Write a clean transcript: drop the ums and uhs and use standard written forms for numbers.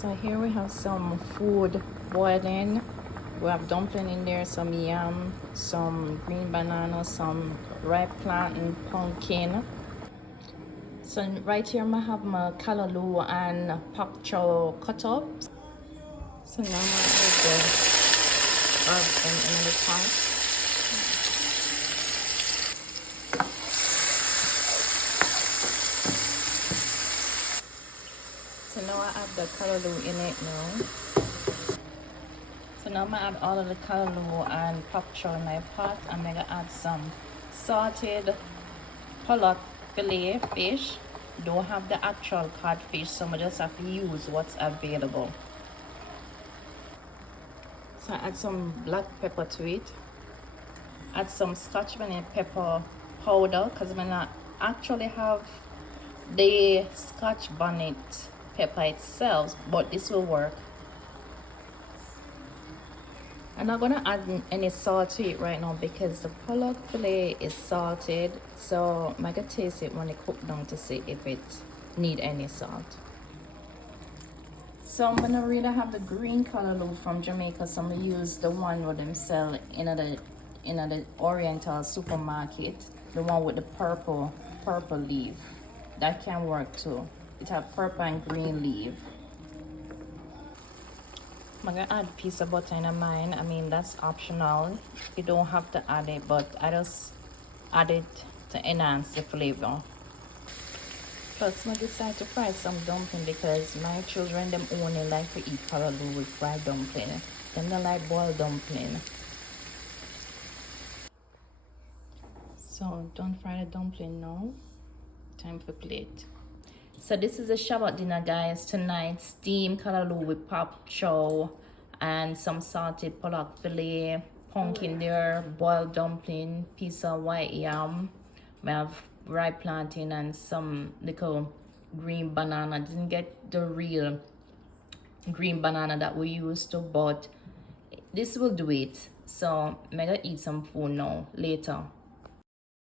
So here we have some food boiling. We have dumpling in there, some yam, some green banana, some ripe plantain, pumpkin. So right here I have my calaloo and pak choy cut up. So now I'm going to put the herbs in the pot. So now I add the calaloo in it now. So now I'm gonna add all of the calaloo and pak choy in my pot. I'm gonna add some salted pollack fillet fish. Don't have the actual codfish, so I just have to use what's available. So I add some black pepper to it. Add some scotch bonnet pepper powder because I'm gonna actually have the scotch bonnet pepper itself, but this will work. I'm not gonna add any salt to it right now because the pollack fillet is salted, so I'm gonna taste it when it cook down to see if it need any salt. So I'm gonna really have the green calaloo from Jamaica, so I'm gonna use the one where them sell in the Oriental supermarket, the one with the purple leaf. That can work too. It have purple and green leaf. I'm gonna add a piece of butter in mine. I mean, that's optional. You don't have to add it, but I just add it to enhance the flavor. Plus, I decided to fry some dumpling because my children, them only like to eat calaloo with fried dumpling. Them don't like boiled dumpling. So, don't fry the dumpling now. Time for plate. So this is a Sabbath dinner, guys. Tonight, steamed calaloo with pak choy and some salted pollack fillet, pumpkin there, boiled dumpling, piece of white yam. We have ripe plantain and some little green banana. Didn't get the real green banana that we used to, but this will do it. So I'm gonna eat some food now later.